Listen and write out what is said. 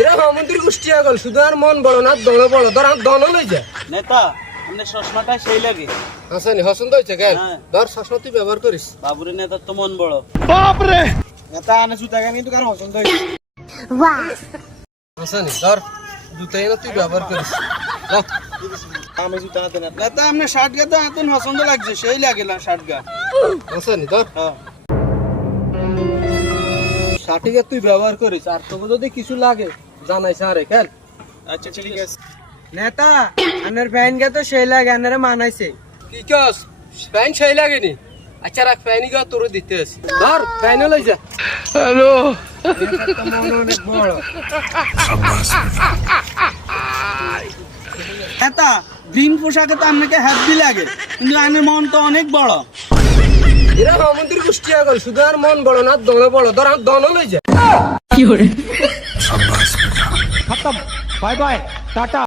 এরা মন্দির গোষ্ঠী আগল শুধু আর মন বড় না দল বড় ধর আর দল লই যা নেতা আপনার চশমাটা সেই লাগে হাসানি পছন্দ হয়েছে কেন হ্যাঁ। ধর চশমা তুই ব্যবহার করিস বাবুরে নেতার তো মন বড় নেতা আনে জুতা গানি তো কার পছন্দ হইছে হাসানি ধর জুতা এনে তুই ব্যবহার করিস ধর। আমি জুতা আনতে না নেতা আপনার শার্ট গা তো এত পছন্দ লাগছে সেই লাগে না শার্ট গা হাসানি ধর হ্যাঁ শাটিকে তুই ব্যবহার করিস আর তোকে যদি কিছু লাগে জানাইস আরে খেল আচ্ছা ঠিক আছে নেতা আনের ফ্যান কে তো সেই লাগে আনারে মানাইছে কি কস প্যান সেই লাগেনি আচ্ছা রাখ প্যানি গা তোর দিতে আসি ধর প্যানে লই যা মন অনেক বড় নেতা গ্রিন পোশাকে তো আপনাকে হ্যাপি লাগে কিন্তু আনের মন তো অনেক বড় এরা মন্দির গোষ্ঠী আগল শুধু আর মন বড় না দল বড় ধর আর দল লই যা खत्म बाय बाय टाटा।